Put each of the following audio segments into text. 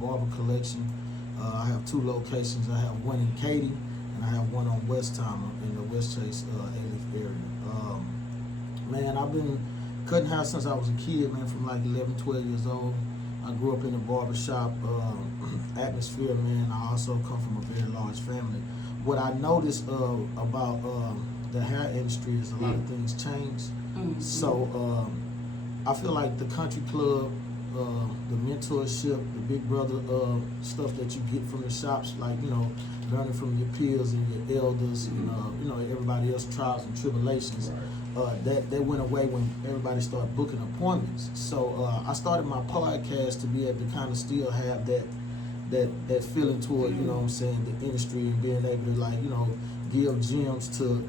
Barber Collection. I have 2 locations. I have one in Katy, and I have one on Westheimer in the West Chase A-Leaf area. Man, I've been cutting hair since I was a kid, man, from like 11, 12 years old. I grew up in a barbershop atmosphere, man. I also come from a very large family. What I noticed about the hair industry is a lot of things change. So I feel like the country club, the mentorship, the big brother stuff that you get from the shops, like, you know, learning from your peers and your elders and you know, everybody else's trials and tribulations. That went away when everybody started booking appointments. So I started my podcast to be able to kind of still have that feeling toward, you know what I'm saying, the industry, and being able to, like, you know, give gems to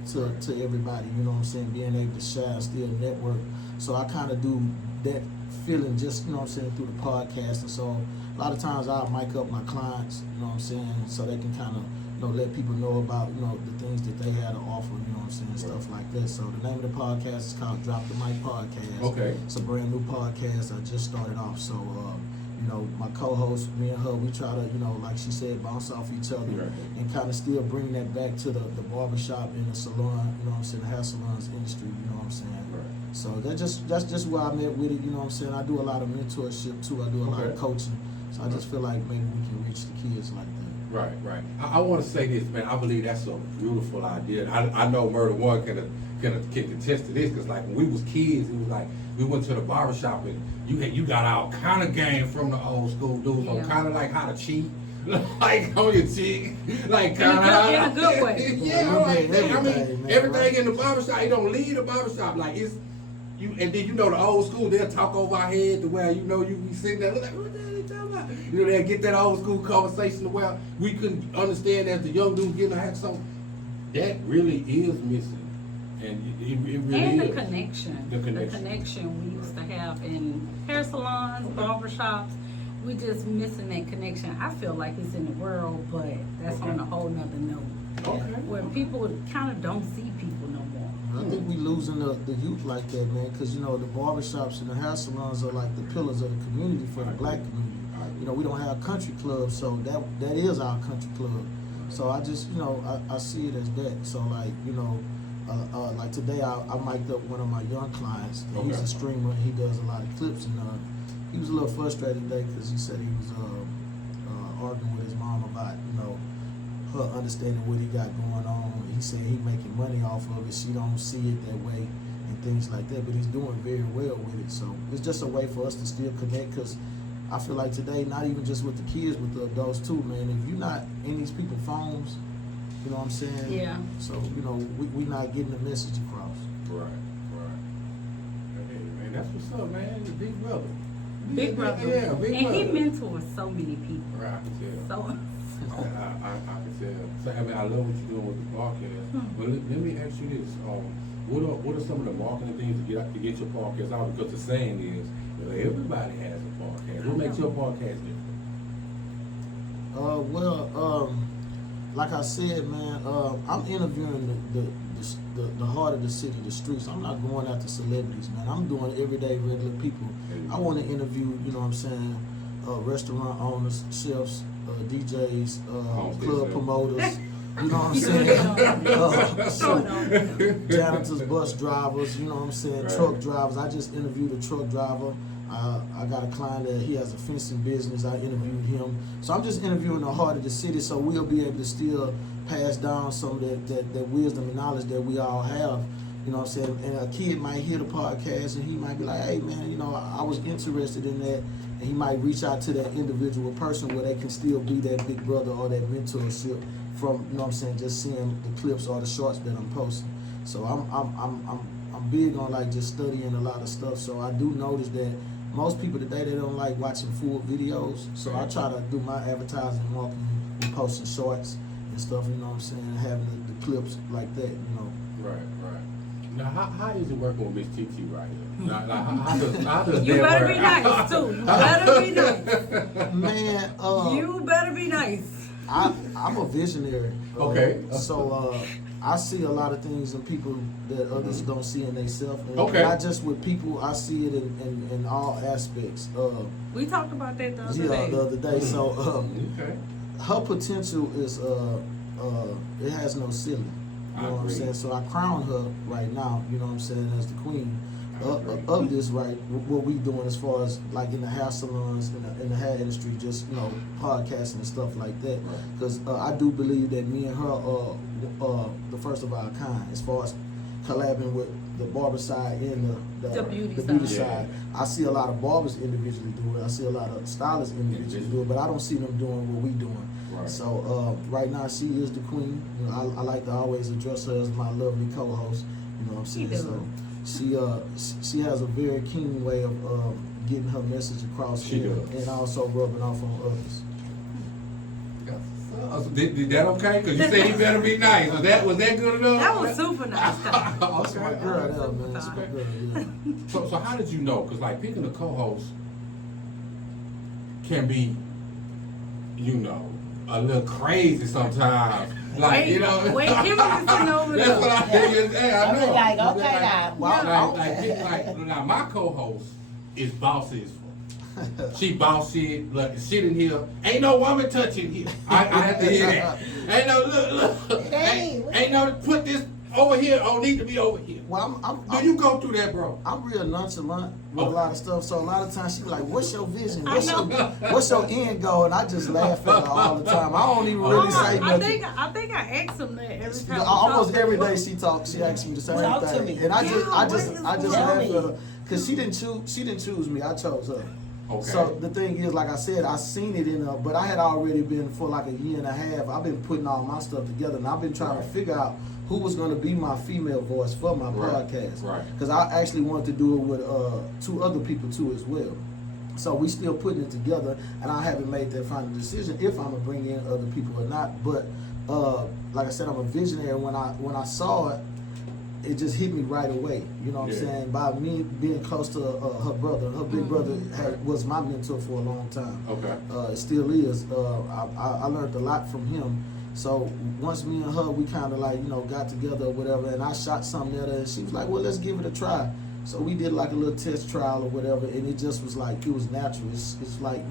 everybody, you know what I'm saying, being able to share, still network. So I kind of do that feeling just, you know what I'm saying, through the podcast. And so a lot of times I'll mic up my clients, you know what I'm saying, so they can kind of, you know, let people know about, you know, the things that they had to offer, you know what I'm saying, stuff like that. So the name of the podcast is called Drop the Mic Podcast. Okay. It's a brand new podcast. I just started off. So, you know, my co-host, me and her, we try to, you know, like she said, bounce off each other and kind of still bring that back to the barbershop and the salon, you know what I'm saying, the hair salons industry, you know what I'm saying. So that's just where I'm at with it, you know what I'm saying. I do a lot of mentorship too. I do a lot of coaching. So I just feel like maybe we can reach the kids like that. Right. I want to say this, man. I believe that's a beautiful idea. I know Murder One can attest to this, because like when we was kids, it was like we went to the barbershop and you got all kind of game from the old school dudes on kind of like how to cheat. Like on your cheek, like kind of in a good way. Yeah, like that. I mean, man, everything in the barbershop, you don't leave the barbershop like it's you. And then you know the old school, they'll talk over our head to where you know you be sitting there like, what the hell they talking about? You know, they'll get that old school conversation to where we couldn't understand as the young dudes getting a hat. So that really is missing, and it really And is. the connection we used to have in hair salons, barbershops. We just missing that connection. I feel like it's in the world, but that's on a whole nother note. Okay. Where people kind of don't see people no more. I think we losing the youth like that, man, because, you know, the barbershops and the hair salons are like the pillars of the community for the black community. You know, we don't have country clubs, so that is our country club. So I just, you know, I see it as that. So, like, you know, like today I mic'd up one of my young clients. He's a streamer and he does a lot of clips, and he was a little frustrated today because he said he was arguing with his mom about, you know, her understanding what he got going on. He said he making money off of it. She don't see it that way and things like that, but he's doing very well with it. So it's just a way for us to still connect, because I feel like today, not even just with the kids, with the adults too, man, if you're not in these people's phones, you know what I'm saying? Yeah. So, you know, we not getting the message across. Right. Hey, man, that's what's up, man. The big brother. Big brother. Yeah, big and brother. he mentors so many people. Right, I can tell. So I can tell. So, I mean, I love what you're doing with the podcast. But let me ask you this: what are some of the marketing things to get your podcast out? Because the saying is, you know, everybody has a podcast. What makes your podcast different? Like I said, man, I'm interviewing the heart of the city, the streets. I'm not going after celebrities, man. I'm doing everyday, regular people. I want to interview, you know what I'm saying, restaurant owners, chefs, DJs, club promoters. You know what I'm saying? Janitors, bus drivers, you know what I'm saying? Truck drivers. I just interviewed a truck driver. I got a client that he has a fencing business. I interviewed him. So I'm just interviewing the heart of the city, so we'll be able to still pass down some of that wisdom and knowledge that we all have. You know what I'm saying? And a kid might hear the podcast and he might be like, hey man, you know, I was interested in that. And he might reach out to that individual person where they can still be that big brother or that mentorship from, you know what I'm saying, just seeing the clips or the shorts that I'm posting. So I'm big on like just studying a lot of stuff. So I do notice that most people today, they don't like watching full videos. So I try to do my advertising and marketing and posting shorts and stuff, you know what I'm saying, having the clips like that, you know. Right. Now, how is it working with Miss TT right here? Now, how does you that better work? be nice too. You better be nice. Man, You better be nice. I'm a visionary. Okay. So I see a lot of things in people that others don't see in themselves. Okay. Not just with people, I see it in all aspects. We talked about that the other Yeah, day. the other day. So Okay. her potential is it has no ceiling. You know what I'm agree. saying? So I crown her right now, you know what I'm saying, as the queen I agree. of this, right? What we doing as far as like in the hair salons, in the hair industry, just podcasting and stuff like that. Right. Because I do believe that me and her are the first of our kind as far as collabing with the barber side and The beauty side. side. I see a lot of barbers individually do it. I see a lot of stylists individually do it, but I don't see them doing what we doing. Right. So right now she is the queen. You know, I like to always address her as my lovely co-host. You know what I'm saying? She So she has a very keen way of getting her message across She and, does. and also rubbing off on others. Did that okay? Because you said he better be nice. Was that good enough? That was super nice. That's my Okay. girl, That was there, man. That's super my girl. Yeah. So how did you know? Because like picking a co-host can be, a little crazy sometimes. Like Wait, Kimberly's sitting over That's there. what I figured. Hey, I I'm know. like, okay, now. Well, Like now my co-host is bossy as fuck. She bossy, like shit in here. Ain't no woman touching here. I have to hear that. Ain't no look. Ain't no put this over here. Don't need to be over here. Well, Do you go through that, bro? I'm real nonchalant with a Okay. lot of stuff, so a lot of times she be like, "What's your vision? I know. What's your end goal?" And I just laugh at her all the time. I don't even really say I nothing. think I asked him that every time. we Almost talk. every day she talks. She asks me the same Talk to thing, me. and I Yeah, just what is laugh going at on? her because she didn't choose me. I chose her. Okay. So the thing is, like I said, I seen it in her, but I had already been for like a year and a half. I've been putting all my stuff together, and I've been trying to figure out who was going to be my female voice for my Right, podcast. right. Because I actually wanted to do it with 2 other people too as well. So we still putting it together, and I haven't made that final decision if I'm gonna bring in other people or not. But like I said, I'm a visionary. When I saw it, it just hit me right away. You know what Yeah. I'm saying? By me being close to her brother, her big brother was my mentor for a long time. Okay. It still is. I learned a lot from him. So once me and her, we kind of like, got together or whatever, and I shot something at her, and she was like, well, let's give it a try. So we did like a little test trial or whatever, and it just was like, it was natural. It's like,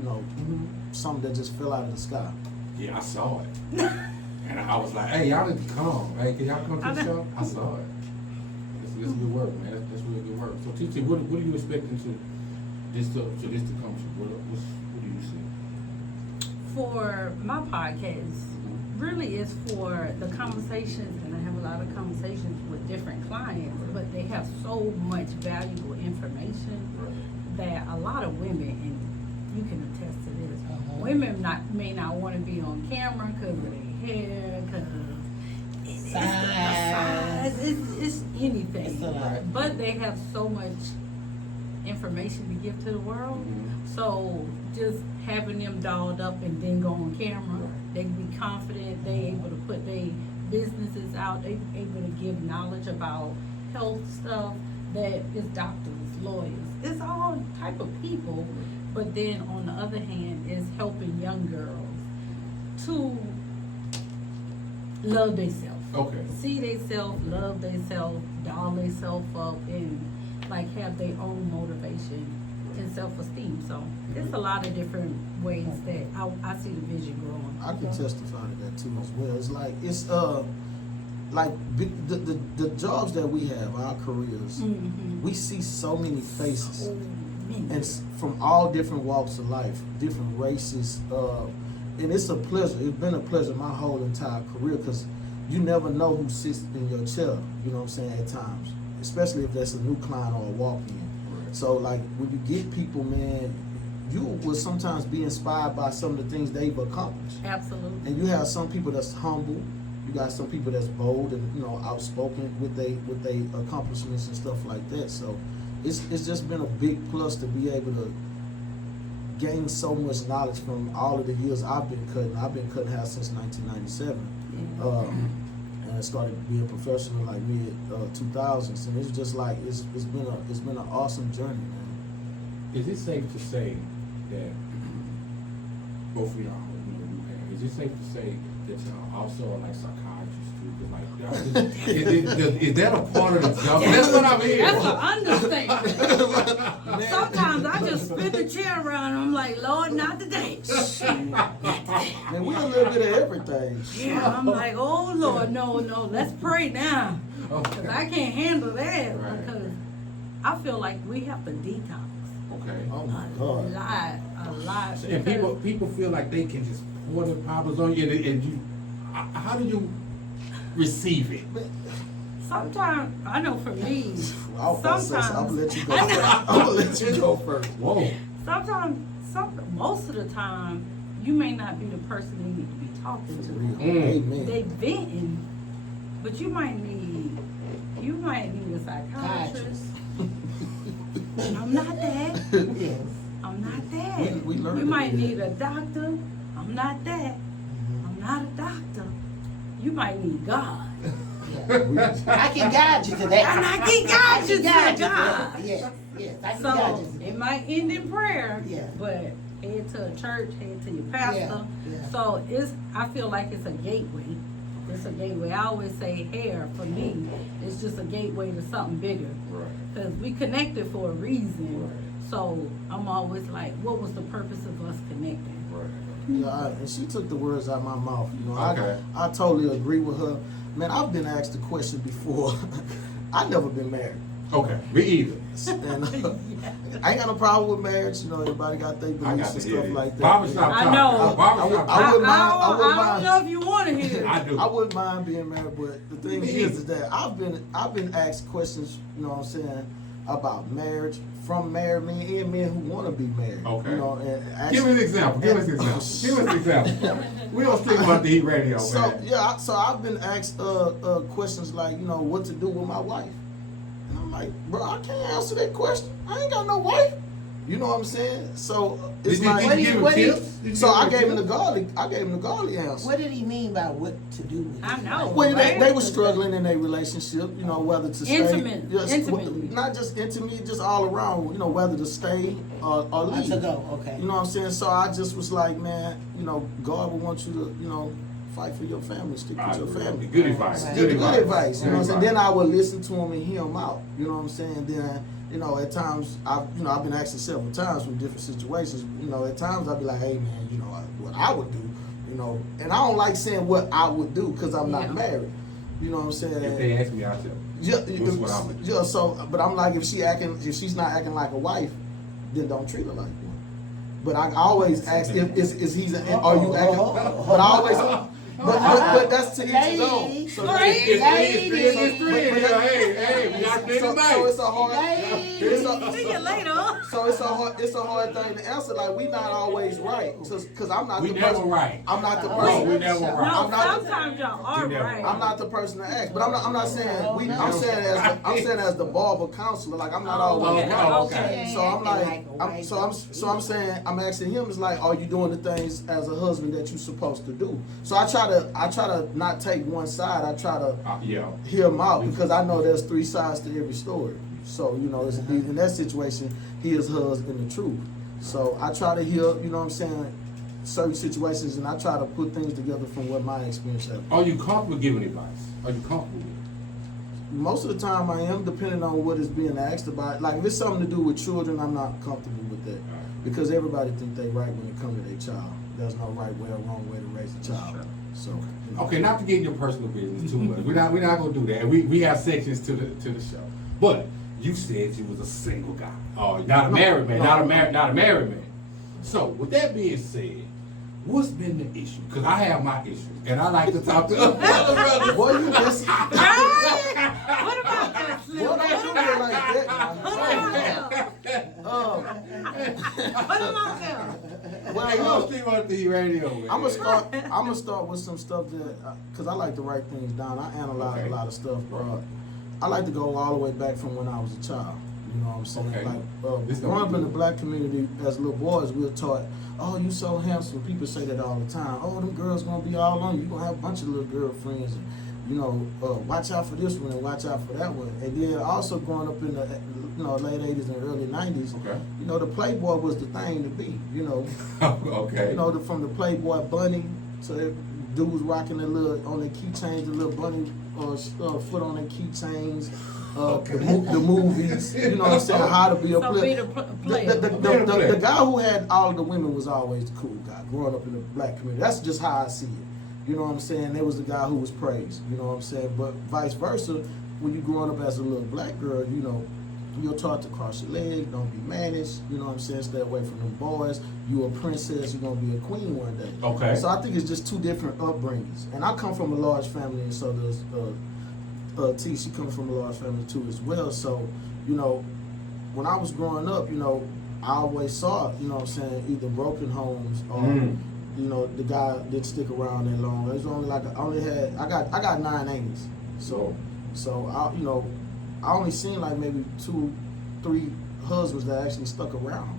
something that just fell out of the sky. Yeah, I saw it. And I was like, hey, y'all need to come. Hey, can y'all come to the show? I saw it. It's good work, man. That's really good work. So, TT, what are you expecting to this to come to? What do you see? For my podcast, really it's for the conversations, and I have a lot of conversations with different clients, but they have so much valuable information that a lot of women, and you can attest to this, women may not want to be on camera because of their hair, because it's anything. It's a lot. But they have so much information to give to the world. So just having them dolled up and then go on camera, they can be confident, they able to put their businesses out, they able to give knowledge about health stuff that is doctors, lawyers, it's all type of people. But then on the other hand, is helping young girls to love themselves. Okay. See themselves, love themselves, doll themselves up, and like have their own motivation and self-esteem. So it's a lot of different ways that I see the vision growing. I can testify to that too as well. It's like the jobs that we have, our careers, Mhm. we see so many faces. So many. And from all different walks of life, different races, and it's a pleasure. It's been a pleasure my whole entire career because you never know who sits in your chair. You know what I'm saying? At times, especially if that's a new client or a walk-in. So like when you get people, man, you will sometimes be inspired by some of the things they've accomplished. Absolutely. And you have some people that's humble. You got some people that's bold and outspoken with they accomplishments and stuff like that. So it's just been a big plus to be able to gain so much knowledge from all of the years I've been cutting. I've been cutting hair since 1997, and I started being professional like mid 2000s. And it's just like it's been an awesome journey, man. Is it safe to say that both of y'all, is it safe to say that y'all also are like psychiatrists too? 'Cause like, is that a part of the job? That's what I'm hearing. That's an understatement. Sometimes I just spin the chair around and I'm like, Lord, not today. Man, we a little bit of everything. Yeah, I'm like, oh Lord, no, let's pray now. Because I can't handle that. Right. Because I feel like we have to detox. Okay. Oh my A God. lot. And people feel like they can just pour their problems on you, and you, how do you receive it? Sometimes, I know for me, I was about to say, I'm sometimes, gonna let you go I know. first. I'm gonna let you go first. Whoa. most of the time, you may not be the person they need to be talking to. Amen. They venting, but you might need a psychiatrist. I'm not that. Yes. I'm not that. We learned You to might do that. need a doctor. I'm not that. I'm not a doctor. You might need God. I can guide you to that. And I can guide you to that. God. Yes, yes, I can So guide you to it that. might end in prayer, Yeah. but head to a church, head to your pastor. Yeah. So I feel like it's a gateway. It's a gateway. I always say hair for me is just a gateway to something bigger. Right. Because we connected for a reason. Right. So I'm always like, what was the purpose of us connecting? Right. Yeah, and she took the words out of my mouth. You know, Okay. I totally agree with her. Man, I've been asked the question before. I've never been married. Okay. Me either. And I ain't got no problem with marriage. You know, everybody got their I beliefs got and to stuff hear like it. that. Barbershop I talk. know. Barbershop I talk. wouldn't mind- I don't know if you want to hear it. I do. I wouldn't mind being married, but the thing is that I've been asked questions, you know what I'm saying, about marriage from married men and men who want to be married. Okay. You know, and Give me an example. Give us an example. Give us an example. We don't speak about the heat radio, So man. yeah, so I've been asked questions like, you know, what to do with my wife, and I'm like, bro, I can't answer that question. I ain't got no wife. You know what I'm saying? So it's Did like, you give him what do you- tips? Did you so give I him gave him the tips? godly. I gave him the godly answer. What did he mean by what to do with I his know. wife? Well, they Right. were struggling in their relationship, you know, whether to stay. Intimate- Yes, intimately. not just intimate, just all around, you know, whether to stay or leave. To go, okay. You know what I'm saying? So I just was like, man, you know, God would want you to, you know, fight for your family, stick I with your agree. family. Good advice. Right. Good advice. You know what I'm saying? Good Then I would listen to him and hear him out. You know what I'm saying? Then, you know, at times I've been asked several times from different situations. You know, at times I'd be like, hey man, you know, what I would do. You know, and I don't like saying what I would do because I'm not Yeah. married. You know what I'm saying? If they ask me, I'll tell them. Yeah, This is what I would do. yeah. So, but I'm like, if she's not acting like a wife, then don't treat her like one. But I always ask if is he's are you acting? But I always. But that's to each his own. Ladies. So It's three in here. Hey, we got three so tonight. it's a hard. See you later. So it's a hard thing to answer. Like we not always right, because I'm not We the never person. right. I'm not the No, person. we never No, right. I'm not- sometimes y'all are You never- right. I'm not the person to ask, but I'm not saying we. I'm saying as the barber counselor. Like I'm not always okay, right. okay. So I'm like, I'm saying, I'm asking him. It's like, are you doing the things as a husband that you're supposed to do? So I try to not take one side. I try to Yeah. hear him out because I know there's three sides to every story. So you know, in that situation, he is hers in the truth. So I try to hear, you know what I'm saying, certain situations, and I try to put things together from what my experience has been. Are you comfortable giving advice? Are you comfortable with it? Most of the time I am, depending on what is being asked about. Like if it's something to do with children, I'm not comfortable with that because everybody think they right when it comes to their child. There's no right way or wrong way to raise a child. So you know. Okay, not to get in your personal business too much. We're not gonna do that. We have sections to the show. But you said you was a single guy. Oh, not a married man, not a married man. So with that being said, what's been the issue? Because I have my issues, and I like to talk to other brothers. Boy, you just Right? What about that, Slim? boy, don't do it like that. Put Man. them out there. Put them out there. Well, Hey, go Steve on the radio, man. I'm gonna start with some stuff that, cause I like to write things down. I analyze Okay. a lot of stuff, bro. I like to go all the way back from when I was a child. You know what I'm saying? Okay. Like This growing up gonna in be the black community as little boys, we were taught, "Oh, you so handsome." People say that all the time. "Oh, them girls gonna be all on you. You gonna have a bunch of little girlfriends." And, you know, watch out for this one and watch out for that one. And then also growing up in the late 80s and early 90s, Okay. you know, the Playboy was the thing to be. You know. Okay. You know, from the Playboy Bunny So that dude was rocking the little on their keychains, the little bunny foot on their keychains. The movies, you know what I'm saying? How to be a So player. be the player. The guy who had all of the women was always the cool guy. Growing up in the black community, that's just how I see it. You know what I'm saying? There was the guy who was praised. You know what I'm saying? But vice versa, when you growing up as a little black girl, you know, you're taught to cross your legs, don't be mannish, you know what I'm saying, stay away from them boys, you a princess, you're gonna be a queen one day. Okay. So I think it's just two different upbringings. And I come from a large family, and so does T, she comes from a large family too as well. So, you know, when I was growing up, you know, I always saw, you know what I'm saying, either broken homes or, you know, the guy didn't stick around that long. It was only like, I got 9 aunts. So I, you know, I only seen like maybe 2, 3 husbands that actually stuck around.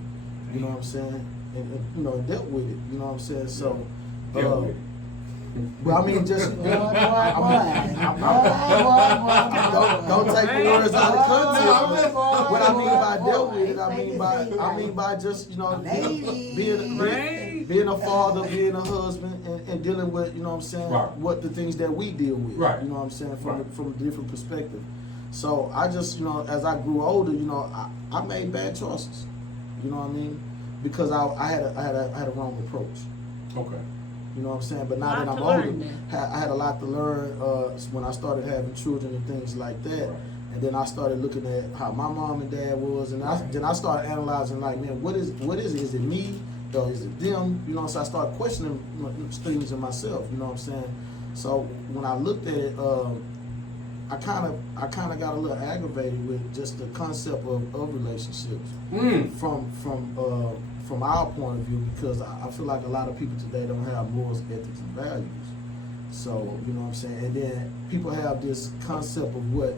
You know what I'm saying? And you know, dealt with it. You know what I'm saying? So, Dealt with it. well, I mean, just Boy. don't take the words out of context. What I mean by dealt with it, I mean by just, you know, being a father, being a husband, and dealing with, you know what I'm saying, Right. what the things that we deal with. Right. You know what I'm saying, from Right. from a different perspective. So I just, you know, as I grew older, you know, I made bad choices. You know what I mean? Because I had a wrong approach. Okay. You know what I'm saying? But now Lot that I'm to older, learn then. I had a lot to learn when I started having children and things like that. Right. And then I started looking at how my mom and dad was, and then I started analyzing, like, man, what is it? Is it me or is it them? You know, so I started questioning things in myself. You know what I'm saying? So when I looked at it, I kind of got a little aggravated with just the concept of relationships from our point of view, because I feel like a lot of people today don't have morals, ethics, and values. So, you know what I'm saying? And then people have this concept of what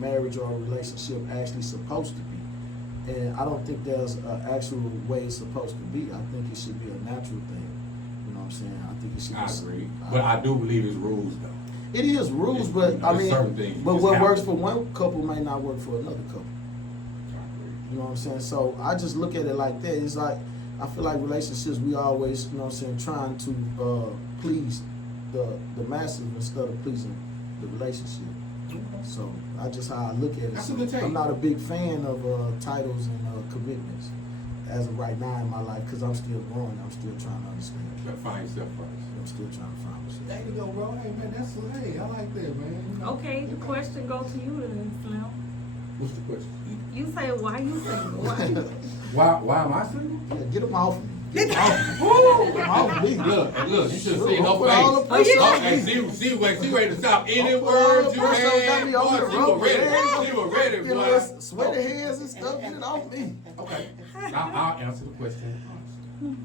marriage or a relationship actually supposed to be. And I don't think there's an actual way it's supposed to be. I think it should be a natural thing. You know what I'm saying? I think it should I be. agree. But I do believe it's rules though. It is rules, It's- but I there's certain mean, things but just what happen. works for one couple may not work for another couple. You know what I'm saying? So I just look at it like that. It's like, I feel like relationships, we always, you know what I'm saying, trying to please the masses instead of pleasing the relationship. So I just how I look at it. That's So a good take. I'm not a big fan of titles and commitments as of right now in my life, because I'm still growing. I'm still trying to understand. You gotta find yourself first. I'm still trying to find myself. There you go, bro. Hey man, I like that, man. Okay, the question goes to you then, Slim. What's the question? You say, why you single? Why am I single? Yeah, get them off me. Get Get them off me. Look, you should Look, see her don't put all the face. pressure on Hey, me. she ready to stop any Don't put all words the you pressure on had. me. Boy, I'm she gonna was rub ready. your hands. She was ready, Get a boy. little sweaty hands and stuff. Get it off me. Okay. I'll answer the question honestly.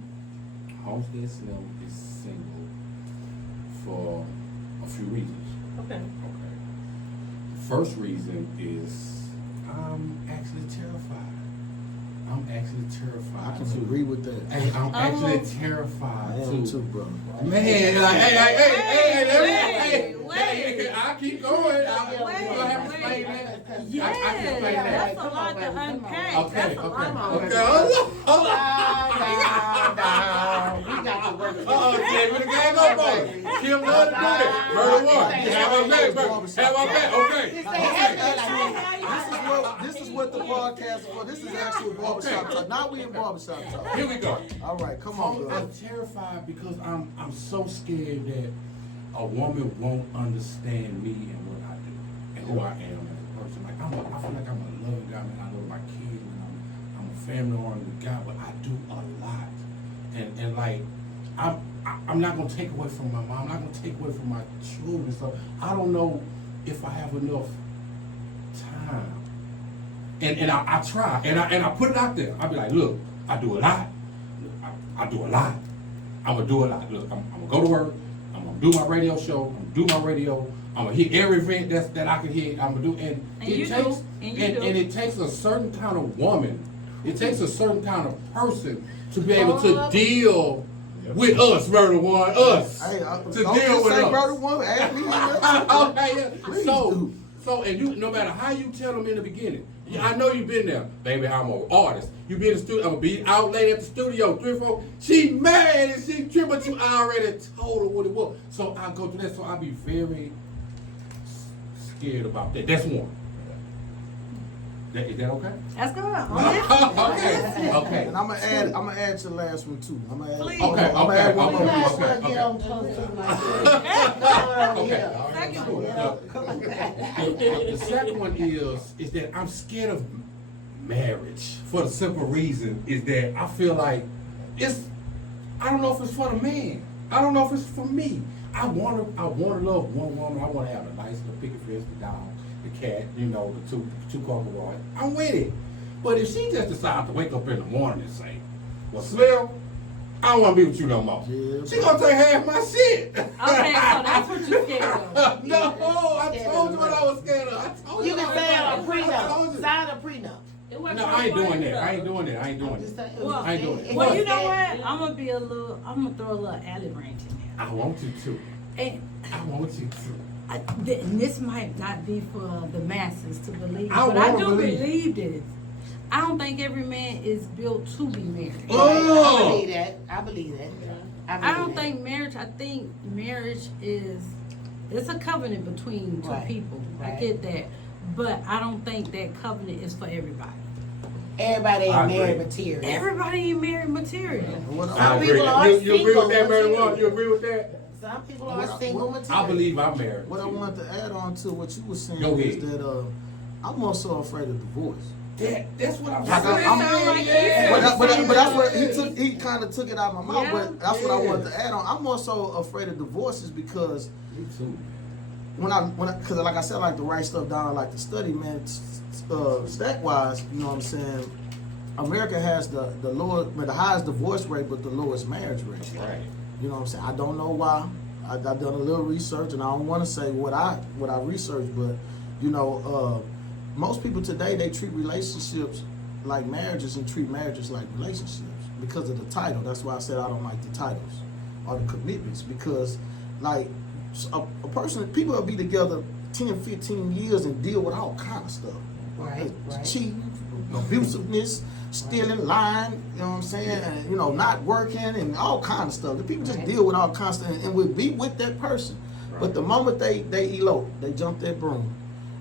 Homestead Slim is single for a few reasons. Okay. Okay. The first reason is I'm actually terrified. I can agree with that. Hey, I'm actually terrified I am too. too, brother. Man, like, hey, Wait. I keep going. I have to explain that. Yeah, I can explain that. that's a lot to unpack. Okay, That's a lot to okay. unpack. Hold We got to work. Jay, with the gang up on it. Kim love to do that. Murder one. Have our back, have our back. Okay. This is what the podcast is for. This is actual barbershop talk. Now we in barbershop talk. Here we go. All right, come on, I'm brother. terrified because I'm so scared that a woman won't understand me and what I do and who I am as a person. Like I feel like I'm a loving guy, man. I love my kids, and I'm a family-oriented guy, but I do a lot. And like I'm not gonna take away from my mom. I'm not gonna take away from my children. So I don't know if I have enough time. And I try and I put it out there. I'll be like, look, I do a lot. I do a lot. I'm gonna do a lot. Look, I'm gonna go to work. I'm gonna do my radio show. I'm gonna do my radio. I'm gonna hit every event that I can hit. I'm gonna do, and it takes a certain kind of woman. It takes a certain kind of person to be able to deal with us, Murder One, us. Hey, to don't deal just with say us. brother one. Add me in there. Okay, yeah. Please So, do. and you, no matter how you tell them in the beginning, Yeah, I know you've been there. Baby, I'm an artist. You be in the studio, I'm gonna be out late at the studio, 3 or 4. She mad and she tripping, but you already told her what it was. So I go through that, so I be very scared about that. That's one. Is that okay? That's good. Okay. And I'm gonna add to the last one too. I'm gonna add. Please. Okay, I'm gonna add one okay, We more. might as okay, well get okay. on close to like Okay. The second one is that I'm scared of marriage for the simple reason is that I feel like I don't know if it's for the man. I don't know if it's for me. I wanna love one woman. I wanna have a nice little picket fence, the dog, the cat, you know, the two couple boys. I'm with it. But if she just decides to wake up in the morning and say, well, Slim, I don't want to be with you no more. Yeah. She gonna take half my shit. Okay, so that's what you scared of. No, I told you what I was scared of. I told You you. can sign a I told prenup. you. Sign a prenup. No, I ain't doing that. I ain't doing that. I ain't doing I'm just it. saying. Well, I ain't doing it. Well, you know what? I'm gonna throw a little alley ranch in there. I want you to. And I want you to. and this might not be for the masses to believe, I but I wanna do believe. believe this. I don't think every man is built to be married. Oh. I believe that. I believe that. I don't think marriage. I think marriage it's a covenant between two Right, people. I right. get that, but I don't think that covenant is for everybody. everybody I ain't agree. married material. Everybody ain't married material. What Some I, people are You agree single with that, Mary material. Lou? You agree with that? Some people are What- single what- material. I believe I'm married. what I wanted to add on to what you were saying Go is ahead. that I'm also afraid of divorce. That's what I'm Like, saying. sound like Yeah. But that's what he kind of took it out of my mouth. Yeah. But that's what I Yeah. wanted to add on. I'm more so afraid of divorces because Me too. because like I said, I like to write stuff down, I like to study, man. Stat wise, you know what I'm saying. America has the highest divorce rate, but the lowest marriage rate. Right. You know what I'm saying. I don't know why. I've done a little research, and I don't want to say what I researched, but you know, most people today they treat relationships like marriages and treat marriages like relationships because of the title. That's why I said I don't like the titles or the commitments because, like, a person, people will be together 10, 15 years and deal with all kind of stuff. Right, right. Cheating, abusiveness, stealing, lying, you know what I'm saying, and, you know, not working and all kind of stuff. The people just Right. deal with all kinds of stuff and will be with that person. But the moment they elope, they jump that broom,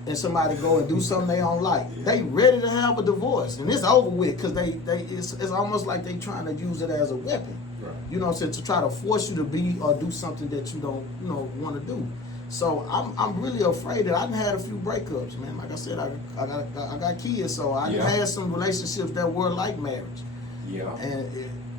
and somebody go and do something they don't like, they ready to have a divorce, and it's over with because it's almost like they trying to use it as a weapon. Right. You know what I'm saying, to try to force you to be or do something that you don't, you know, want to do. So I'm really afraid that I done had a few breakups, man. Like I said, I got kids, so I done Yeah. had some relationships that were like marriage. Yeah. And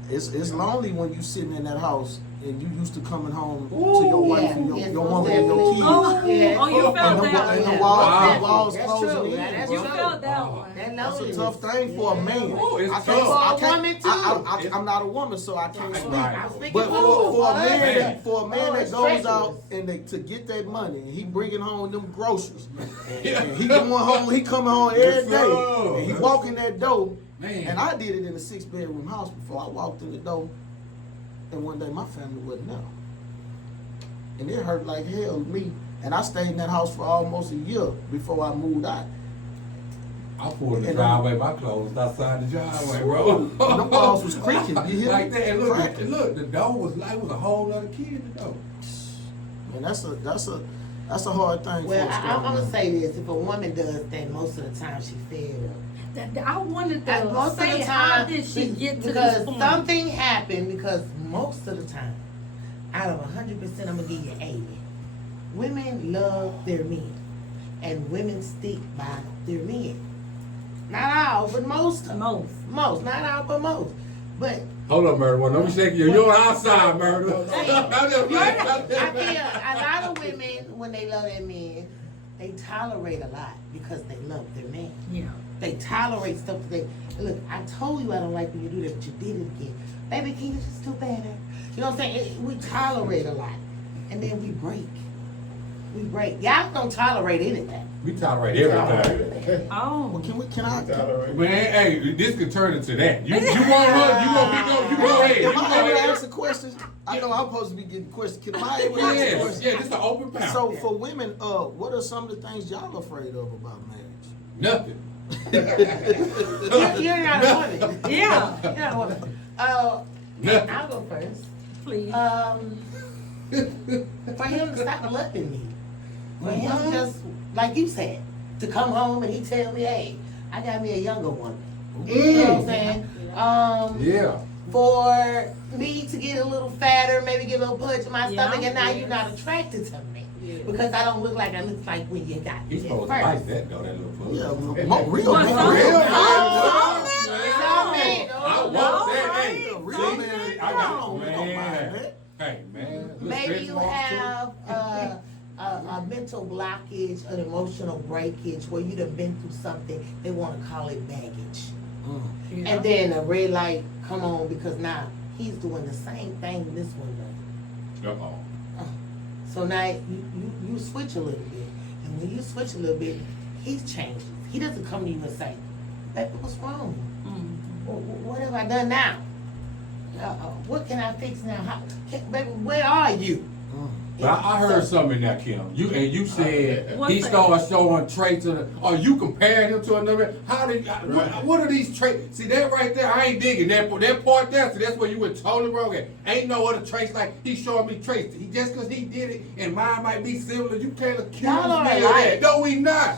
it's lonely when you sitting in that house and you used to coming home to Ooh, your wife yeah. and your Yes, woman and your most kids. Oh, oh, you felt And the, that and the one. walls, the Wow. walls That's closing true. in. That's You true. felt that Oh. one. That That's a loneliness. tough thing for a man. Oh, it's I can't, tough. I For a can't, woman, too. I'm not a woman, so I can't speak. Right. I'm speaking But for a man, Man. that it's goes treacherous. out and to get that money, and he bringing home them groceries, and he going home, he coming home every Yes, day, sir. and he walk in that door. Man. And I did it in a 6-bedroom house before. I walked in the door, and one day my family wasn't there, and it hurt like hell to me. And I stayed in that house for almost a year before I moved out. I pulled in the And driveway, my clothes outside the driveway, bro. And them walls was creaking. You hear Like me? that. And look, Cracking. and look, the door was like, it was a whole other kid in the door. And that's a hard thing Well, for us. I'm gonna say this: if a woman does that, most of the time she fed up. I wanted to Most of say, the how time, did she get to because this point? something happened. Because most of the time, out of 100%, I'm gonna give you 80. Women love their men, and women stick by their men. Not all, but most. Most. Most, not all, but most. But Hold up, Murder One. Don't be shaking you. You're outside, Murder. I'm just playing. I feel a lot of women, when they love their men, they tolerate a lot because they love their man. Yeah. They tolerate stuff that they look. I told you I don't like when you do that, but you did it again. Baby, can you just do better? You know what I'm saying? We tolerate a lot, and then we break. We break. Y'all don't tolerate anything. We tolerate everything. Oh. Well, can I? Man, hey, this could turn into that. You want her? You go ahead. You Am go I able to ahead. ask a question? I know I'm supposed to be getting questions. Can I able to ask a Yes, question? yeah, this is an open panel. So for women, what are some of the things y'all afraid of about marriage? Nothing. You're not a woman. Yeah, You're not a woman. Nothing. I'll go first. please. For him to stop loving me. For him just, like you said, to come home and he tell me, hey, I got me a younger woman. You know what I'm saying? Yeah. For me to get a little fatter, maybe get a little punch in my Yeah. stomach, and now you're not attracted to me. Because I don't look like I look like when you got me He's at supposed to first. like that though, that little foot. Yeah, real But man. some- Real some man. men It's don't. all me. I want No, that. right. Hey, Real see? man. I got don't mind man. that. Hey man. Little Maybe stretch you marks, too. have a mental blockage, an emotional breakage, where you done been through something, they wanna call it baggage. Yeah. And then a red light come on because now he's doing the same thing this one does. Uh-oh. So now you switch a little bit. And when you switch a little bit, he changes. He doesn't come to you and say, baby, what's wrong? What have I done now? What can I fix now? Baby, where are you? But I heard something in that, Kim. You said What's he that? started showing traits of or you comparing him to another. How did what are these traits? See that right there, I ain't digging that part there. See that's where you went totally wrong at. Ain't no other traits like he's showing me traits. He just cause he did it and mine might be similar, you can't accuse me of Y'all are that. alike. No, we not.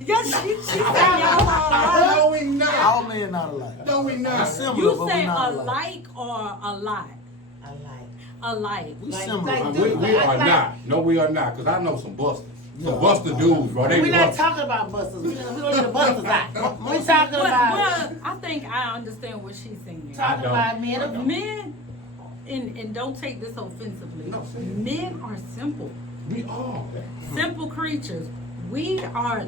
Yes, she said y'all are No, we not. All men not alike. No, we not. We similar, You but we say not alike or a lot? I like. Alike. We Like- similar. like but We we are like- not. No, we are not. Cause I know some busters. Some Yeah. buster dudes, bro. They We're be not busting. talking about busters. We don't need the busters out. We're talking Well, about I think I understand what she's saying. talking don't. about men I of don't. Men, and don't take this offensively, No, say it. men are simple. We are. Simple creatures. We are,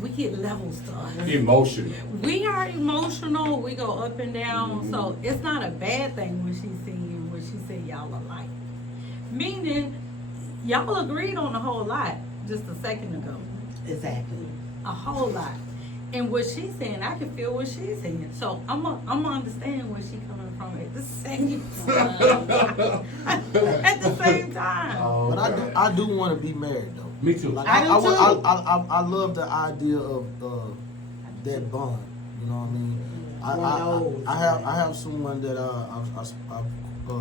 we get level stuff. Emotional. We are emotional. We go up and down. So it's not a bad thing when she's saying, when she said y'all alike. Meaning, y'all agreed on a whole lot just a second ago. exactly. A whole lot. And what she's saying, I can feel what she's saying. So I'm gonna understand where she's coming from at the same time. At the same time. But I do want to be married though. Me too. Like I do would- too. I love the idea of that bond. You know what I mean? I have someone that I've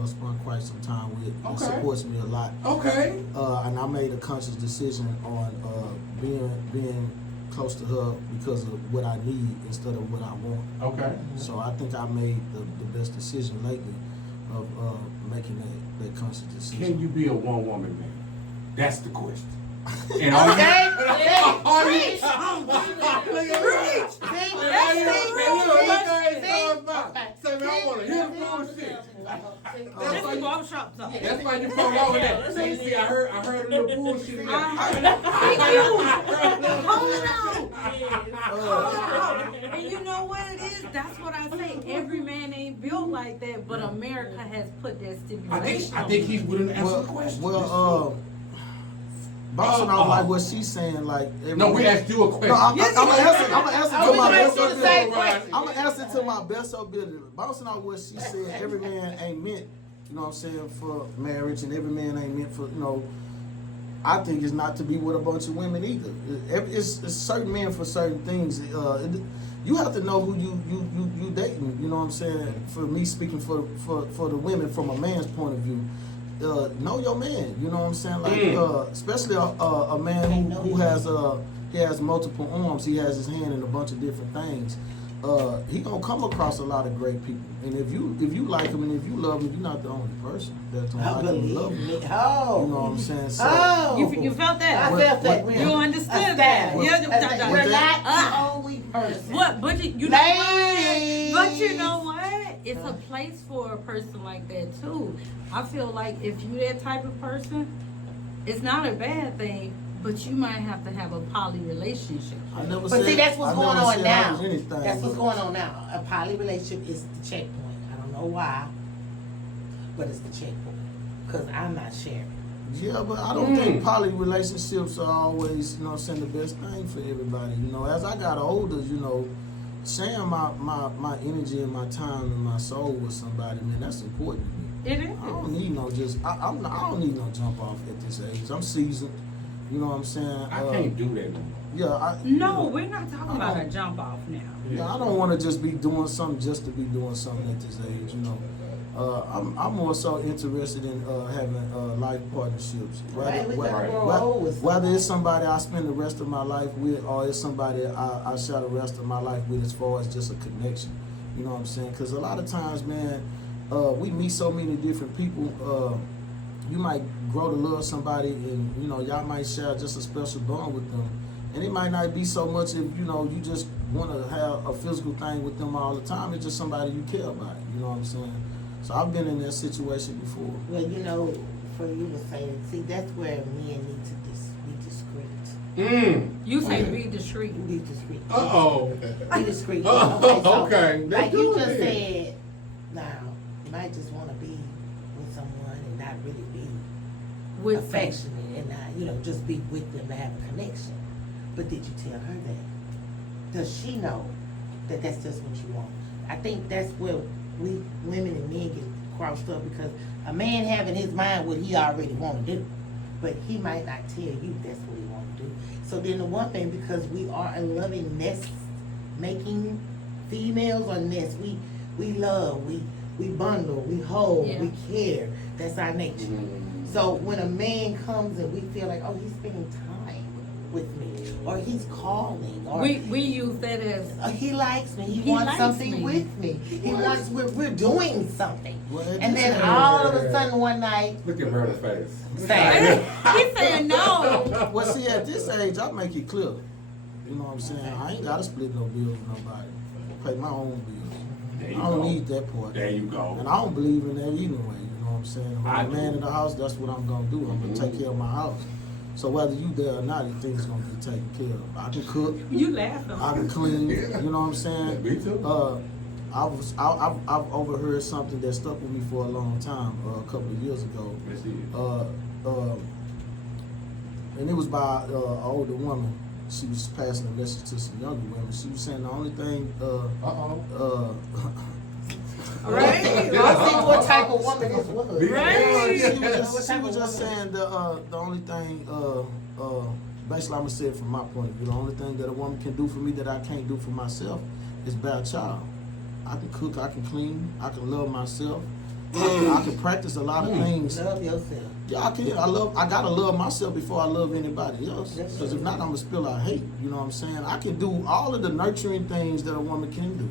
spent quite some time with. That Okay. supports me a lot. Okay. And I made a conscious decision on being close to her because of what I need instead of what I want. Okay. So I think I made the best decision lately of making that conscious decision. Can you be a one woman man? That's the question. And are Okay. you? Are you? Preach. Say, man, I want to hear the bullshit. This is barbershop talk. That's why you come over there. See, I heard a little bullshit in there. Hold on. And you know what it is? That's what I say. Every man ain't built like that, but America has put that stipulation. I think he's willing to answer the question. Bouncing off like what she's saying, like No, we asked you a question. No, I'm gonna answer I to was my gonna best ask you the same ability. question. I'm gonna answer to my best ability. Bouncing off what she said, every man ain't meant, you know what I'm saying, for marriage, and every man ain't meant for, you know. I think it's not to be with a bunch of women either. It's certain men for certain things. You have to know who you dating. You know what I'm saying. For me, speaking for the women from a man's point of view. Know your man, you know what I'm saying? Like, especially a man who has he has multiple arms. He has his hand in a bunch of different things. He gonna come across a lot of great people. And if you like him and if you love him, you're not the only person that's gonna I like him and believe love him. me. You know what Oh. I'm saying? So, Oh. You felt that? I felt that. You understood that? Yeah, We're not Ah. the only person. What? But you know what? Ladies. But you know what? It's a place for a person like that too. I feel like if you that type of person, it's not a bad thing, but you might have to have a poly relationship. I never But said, see, that's what's I going never on said I now. was anything, That's what's but- going on now. A poly relationship is the checkpoint. I don't know why, but it's the checkpoint. Because I'm not sharing. Yeah, but I don't think poly relationships are always, you know what I'm saying, the best thing for everybody. You know, as I got older, you know, sharing my energy and my time and my soul with somebody, man, that's important to me. It is. I don't need no I don't need no jump off at this age. I'm seasoned. You know what I'm saying? I can't do that no more. Yeah, No, we're not talking I about don't- a jump off now. Yeah, I don't want to just be doing something just to be doing something at this age, you know. I'm more so interested in having life partnerships. Right, we gotta Right. grow old with Whether it's somebody. somebody I spend the rest of my life with, or it's somebody I share the rest of my life with, as far as just a connection. You know what I'm saying? Because a lot of times, man, we meet so many different people. You might grow to love somebody, and you know y'all might share just a special bond with them. And it might not be so much if you know you just want to have a physical thing with them all the time. It's just somebody you care about. You know what I'm saying? So I've been in that situation before. Well, you know, for you to say, see, that's where men need to be discreet. You say be discreet. Be discreet. Uh-oh. Be discreet. Okay, let's Like do you it just then. said, now, you might just want to be with someone and not really be With affectionate and not, you know, just be with them to have a connection. But did you tell her that? Does she know that that's just what you want? I think that's where we women and men get crossed up, because a man have in his mind what he already want to do, but he might not tell you that's what he want to do. So then the one thing, because we are a loving nest making females or nest, we love, we bundle, we hold, Yeah. we care. That's our nature. So when a man comes and we feel like, oh, he's spending time with me, or he's calling, or We use that as he likes me, he He wants likes something me. with me, he wants, we're doing something. Well, And then all of a sudden one night, Look at Murder's face. Say. he said no. Well, see, at this age, I make it clear. You know what I'm saying? I ain't gotta split no bills with nobody. I pay my own bills. There I you don't go. need that part. There you go. And I don't believe in that either way. You know what I'm saying? If I I'm a man do. in the house, that's what I'm gonna do. I'm gonna take care of my house. So whether you there or not, things gonna be taken care of. I can cook. You laughing. I can clean. You know what I'm saying? Me too. I've overheard something that stuck with me for a long time. A couple of years ago. Let's see it. And it was by an older woman. She was passing a message to some younger women. She was saying the only thing, Uh-oh. Right. let's see what type of woman this was. Right. she was just saying the only thing, basically I'm gonna say it from my point of view. The only thing that a woman can do for me that I can't do for myself is bear a child. I can cook, I can clean, I can love myself. I can practice a lot of things. Love yourself. Yeah, I can. I gotta love myself before I love anybody else. That's Because true. if not, I'm gonna spill out hate. You know what I'm saying? I can do all of the nurturing things that a woman can do.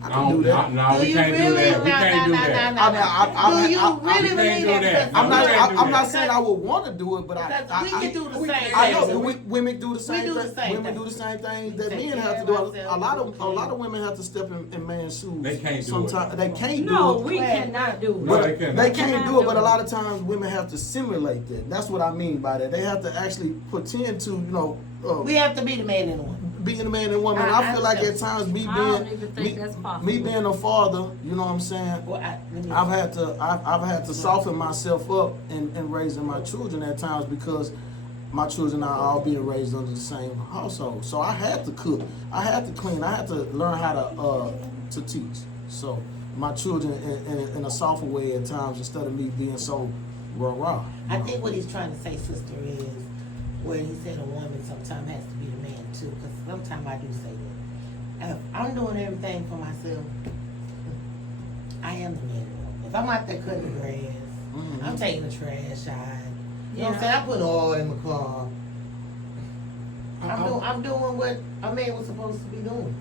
I can do that. No, Do we you can't do really? that. We can't do that. Do you I- really we can't believe do that? that. Because I'm No, not. we can't do I'm not that. saying I would want to do it, but Because we can do the we same can't. I know thing. women do the same do the thing. same Women thing. do the same things We that take men care have to of do. ourselves, A lot of women have to step in man's shoes. They can't do it. Sometimes they can't No, do it. we cannot do No, it. they cannot. They can't do it, but a do lot it. of times women have to simulate that. That's what I mean by that. They have to actually pretend to, We have to be the man and the woman. being a man and woman. I feel like at times me I don't being even think that's possible. me being a father, you know what I'm saying? Well, I've had to soften myself up in raising my children at times because my children are all being raised under the same household. So I had to cook, I had to clean, I had to learn how to teach. So my children in a softer way at times instead of me being so raw. I think what he's trying to say, sister, is where he said a woman sometimes has to be the man too, because sometimes I do say that. If I'm doing everything for myself, I am the man. If I'm out there cutting the grass, Mhm. I'm taking the trash out. You know what I'm Yeah. saying? I'm putting oil in my car. I'm doing what a man was supposed to be doing.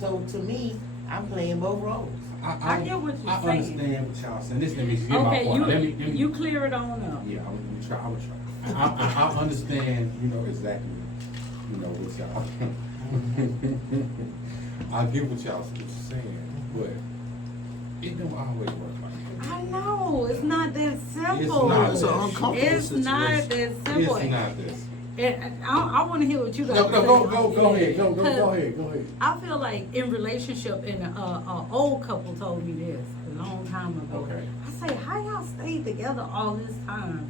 So to me, I'm playing both roles. I get what you're I saying. understand what y'all saying. This let me get my Okay, point. Let me, you clear it on up. Yeah, I'm gonna try. I'm gonna try. I understand. Exactly. What y'all. I get what y'all saying, but it don't always work like that. I know, it's not that simple. not. It's an uncomfortable It's not situation. that simple. It's not this. I want to hear what you guys No, say. go ahead. Go Because ahead. Go ahead. I feel like in relationship, and a old couple told me this a long time ago. Okay. I say, how y'all stayed together all this time?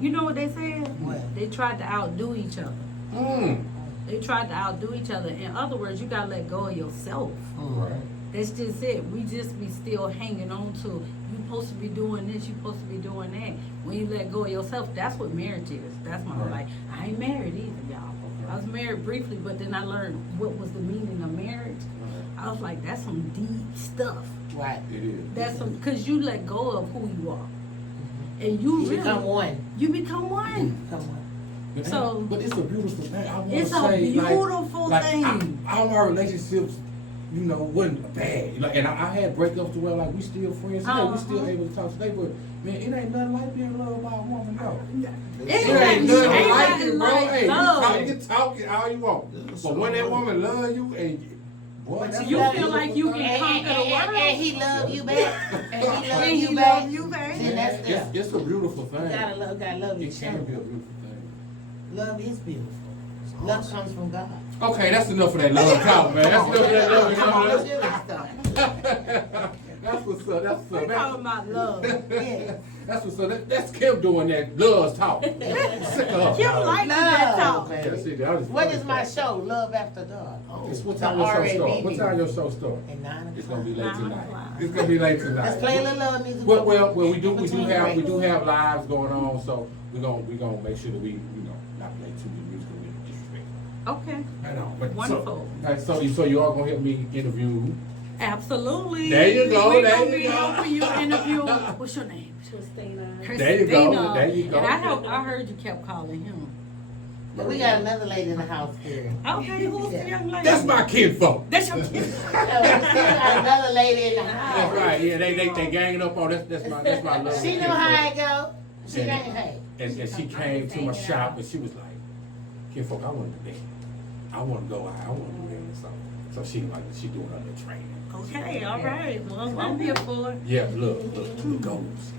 You know what they said? What? They tried to outdo each other. Mm. They tried to outdo each other. In other words, you gotta let go of yourself. Right. That's just it. We just be still hanging on to, you supposed to be doing this, you supposed to be doing that. When you let go of yourself, that's what marriage is. That's my Right. like. I ain't married either, y'all. I was married briefly, but then I learned what was the meaning of marriage. I was like, that's some deep stuff. Right. It is. That's some, cause you let go of who you are, and you You really become one. You become one. Become one. But, So- but it's a beautiful thing. I wanna It's a say, beautiful like, thing. All my relationships, you know, wasn't bad. Like, and I had breakups to where like we still friends today. We still able to talk today. But man, it ain't nothing like being loved by a woman, though. It It ain't ain't nothing like nothing it, bro. like Hey, love. you talking all you want. Yeah, But when that so- woman love you and boy, But that's you a feel like you beautiful can thing. conquer the world. And he love you back. And he love And you he back. love you back. Then that's It's, the, it's a beautiful thing. gotta love It each can other. be a beautiful thing. Love is beautiful. Love comes from God. Okay, that's enough of that love talk, man. That's enough of that love Come on, let's talk. do this stuff. That's what's up. That's We what's up. talking about love. Yeah. That's what's up. That's Kim doing that love talk. Sick of her. Kim like that talk. Love, Yeah, see, baby. that was What funny is my stuff. show? Love After Dark. It's what The time your show R&B start? What time music. your show start? At 9 It's gonna be o'clock. late 9 tonight. o'clock. It's gonna be late tonight. Let's play a little love music. Well, we do Between have breaks. lives going on, so we gonna make sure that we not play too many music that we disrespect. Okay. I know, but Wonderful. So you all gonna help me interview? Absolutely. There you go, We're there gonna you be go. helping you interview. What's your name? Christina. There you go, Christina. there you go. And I heard you kept calling him. But we got another lady in the house here. Okay, who's the young lady? That's my kinfolk. That's your kid. We still got another lady in the house. That's right. Yeah, they ganging up on. That's my love. She know how it go. She Yeah. ain't hey. And she came to my shop and she was like, kinfolk, I want to do that. I want to go out. I want to do that and something. So she doing her little training. Okay, all right. Well, I'm here for it. Yeah, look, the goals.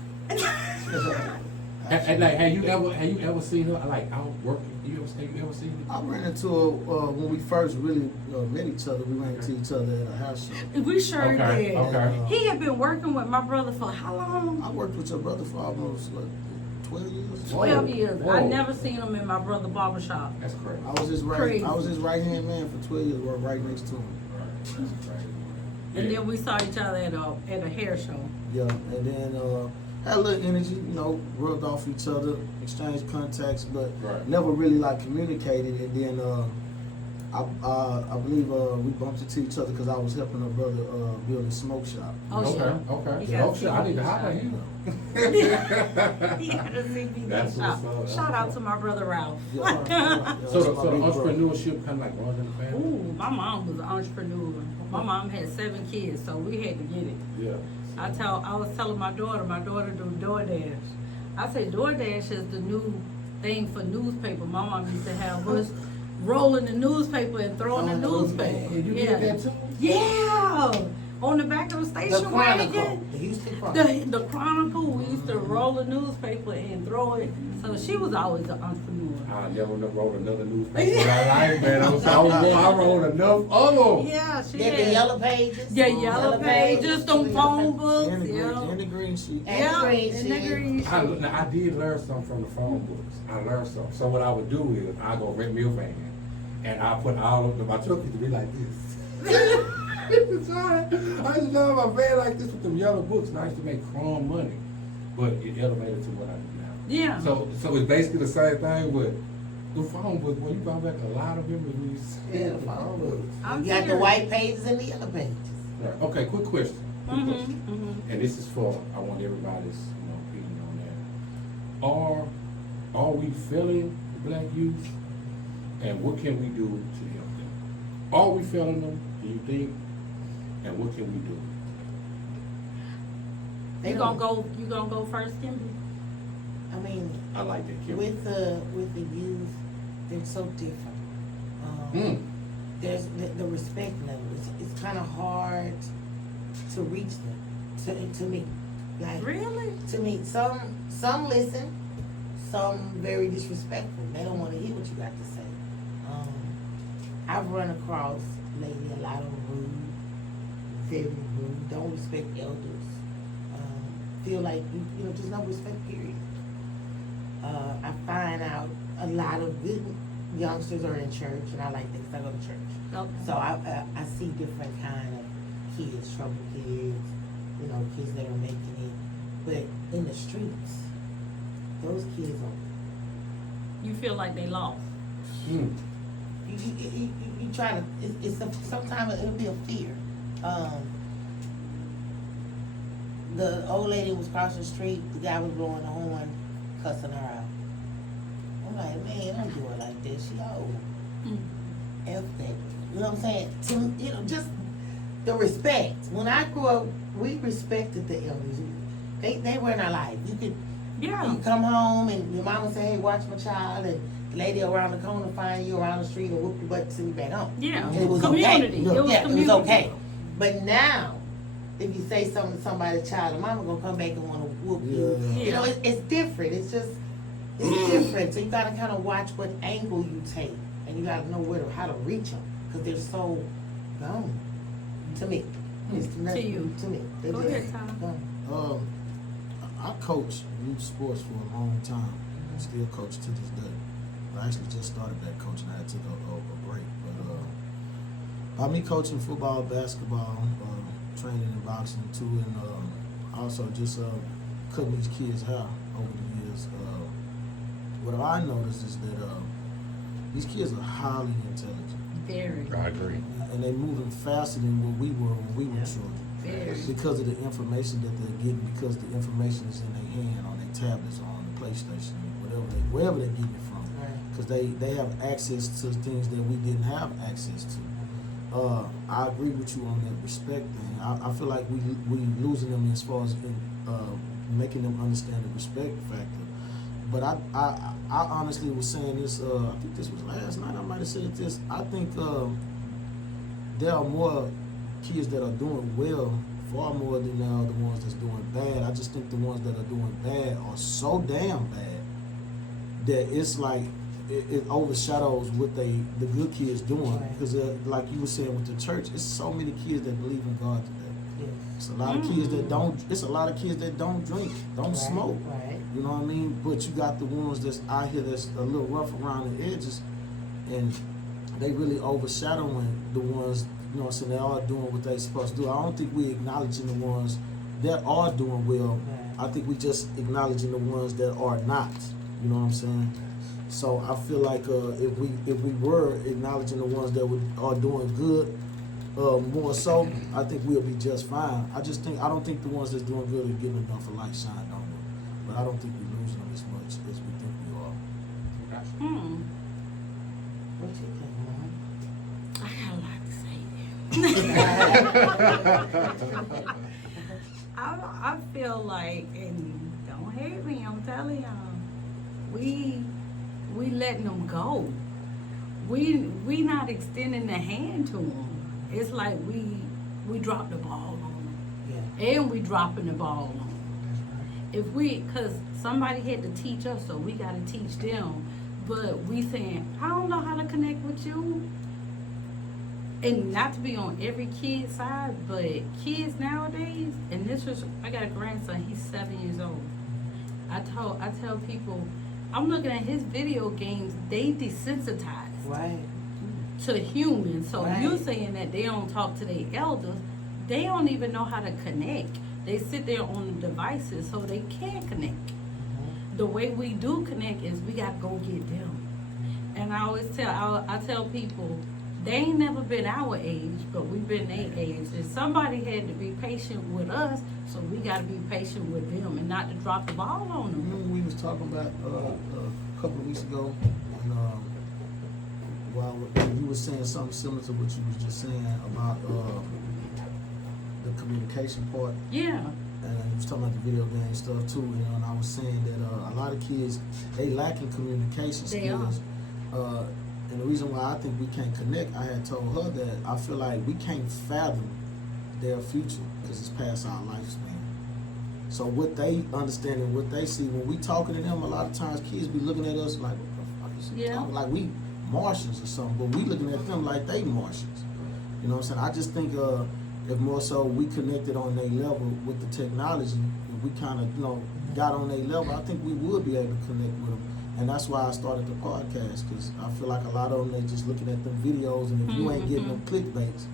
And like, have you ever seen her like out working? You ever seen her? I ran into her when we first really met each other. We ran into each other at a house show. We sure Okay, did. okay. He had been working with my brother for how long? I worked with your brother for almost like 12 years. 12 years. Whoa. I never seen him in my brother barbershop. That's crazy. I was his Crazy. right hand man for 12 years. Worked right next to him. Right, that's crazy. And Yeah. then we saw each other at a hair show. Yeah, and then had a little energy, rubbed off each other, exchanged contacts, but Right. never really like communicated. And then I believe we bumped into each other because I was helping her brother build a smoke shop. Oh, Okay, sure. okay. He got Oh, shit, I need to holler at him. He had a CBD That's shop. what's up, that's Shout out what's to up. my brother Ralph. Yeah, yeah, So that's the my big brother. entrepreneurship kind of like runs in the family? Ooh, my mom was an entrepreneur. My mom had 7 kids, so we had to get it. Yeah. I was telling my daughter do DoorDash. I say DoorDash is the new thing for newspaper. My mom used to have us rolling the newspaper and throwing the newspaper. And you did that too? Yeah, on the back of the The station Chronicle. wagon. The Houston Chronicle. The Chronicle, we used to roll the newspaper and throw it. So she was always an entrepreneur. I never wrote another newspaper in my life, man. I wrote enough of them. Yeah, she Then the had yellow pages. the yellow pages, them phone books, And the green, yeah. and the green sheet. And Yeah, the green and the sheet. green sheet. Now, I did learn something from the phone books. I learned something. So what I would do is I go rent me a van, and I put all of them. My truck used to be like this. I used to drive my van like this with them yellow books, and I used to make crumb money. But it elevated to what I do now. Yeah. So it's basically the same thing, but the phone book, when you brought back a lot of memories. Yeah, the phone books. I'm You got the serious. white pages and the yellow pages. Right. Okay, quick question. Quick question. Mm-hmm. And this is for, I want everybody's, opinion on that. Are we failing the black youth? And what can we do to help them? Are we failing them, do you think? And what can we do? You gonna go first, Kimberly? I mean, I like that, Kim. with the youth, they're so different. Mm. There's the respect level. It's kind of hard to reach them. To me, like Really? to me, some listen, some very disrespectful. They don't want to hear what you got to say. I've run across lately a lot of rude, very rude. Don't respect elders. Feel like just no respect. Period. I find out a lot of good youngsters are in church, and I like things. I go to church. Okay. So I see different kind of kids, trouble kids, you know, kids that are making it. But in the streets, those kids are, You feel like they lost. Mm. you try to, sometimes it'll be a fear. The old lady was crossing the street, the guy was blowing the horn, cussing her out. I'm like, man, don't do it like this. She old. Mm. F that. You know what I'm saying? To, you know, just the respect. When I grew up, we respected the elders. They were in our life. Yeah. You come home and your mama say, hey, watch my child, and the lady around the corner find you around the street and whoop your butt and send you back home. Yeah. And it was Community. okay. It was Yeah, community. it was okay. But now, if you say something to somebody's child, the mama gonna come back and wanna whoop you. Yeah. You know, it's different. It's different. So you gotta kind of watch what angle you take, and you gotta know how to reach them, because they're so gone. To me, it's To you. To me, they're Go just ahead, Tom. gone. I coach youth sports for a long time. Still coach to this day. I actually just started back coaching. I took a break. But by me coaching football, basketball, training and boxing too, and also just cutting these kids' hair over the years, what I noticed is that these kids are highly intelligent. Very. I agree. And they're moving faster than what we were when we were children. Very. Because of the information that they're getting, because the information is in their hand, on their tablets, or on the PlayStation, wherever they're getting it from. Right. Because they have access to things that we didn't have access to. I agree with you on that respect thing. I feel like we losing them as far as making them understand the respect factor. But I honestly was saying this. I think this was last night. I might have said this. I think there are more kids that are doing well, far more than there are the ones that's doing bad. I just think the ones that are doing bad are so damn bad that it's like it overshadows what the good kids doing. Right. Because like you were saying with the church, it's so many kids that believe in God today. Yes. It's a lot of kids that don't. It's a lot of kids that don't drink, don't Right, smoke. Right. You know what I mean? But you got the ones that's out here that's a little rough around the edges, and they really overshadowing the ones, you know what I'm saying, they are doing what they supposed to do. I don't think we acknowledging the ones that are doing well. Right. I think we just acknowledging the ones that are not. You know what I'm saying? So I feel like if we were acknowledging the ones that are doing good, more so, I think we'll be just fine. I don't think the ones that's doing good are getting enough of light shine on them. But I don't think we're losing them as much as we think we are. What you think, Mom? I got a lot to say. I feel like, and don't hate me, I'm telling y'all, we letting them go. We not extending the hand to them. It's like we drop the ball on them, Yeah. and we dropping the ball on them. Cause somebody had to teach us, so we gotta teach them. But we saying, I don't know how to connect with you. And not to be on every kid's side, but kids nowadays, and I got a grandson, he's 7 years old. I tell people, I'm looking at his video games, they desensitize Right. to humans. So Right. you're saying that they don't talk to their elders, they don't even know how to connect. They sit there on the devices so they can't connect. The way we do connect is we gotta go get them. And I always tell people, they ain't never been our age, but we've been their age. And somebody had to be patient with us, so we gotta be patient with them and not to drop the ball on them. Remember we was talking about a couple of weeks ago, and while you were saying something similar to what you was just saying about the communication part. Yeah. And you was talking about the video game stuff too, you know, and I was saying that a lot of kids, they lacking communication They are. skills. And the reason why I think we can't connect, I had told her that I feel like we can't fathom their future because it's past our lifespan. So what they understand and what they see, when we talking to them, a lot of times kids be looking at us like, what the fuck is he Yeah. talking? Like we Martians or something, but we looking at them like they Martians. You know what I'm saying? I just think if more so we connected on their level with the technology, if we kind of, you know, got on their level, I think we would be able to connect with them. And that's why I started the podcast, because I feel like a lot of them, they just looking at them videos, and if you ain't getting them clickbaits,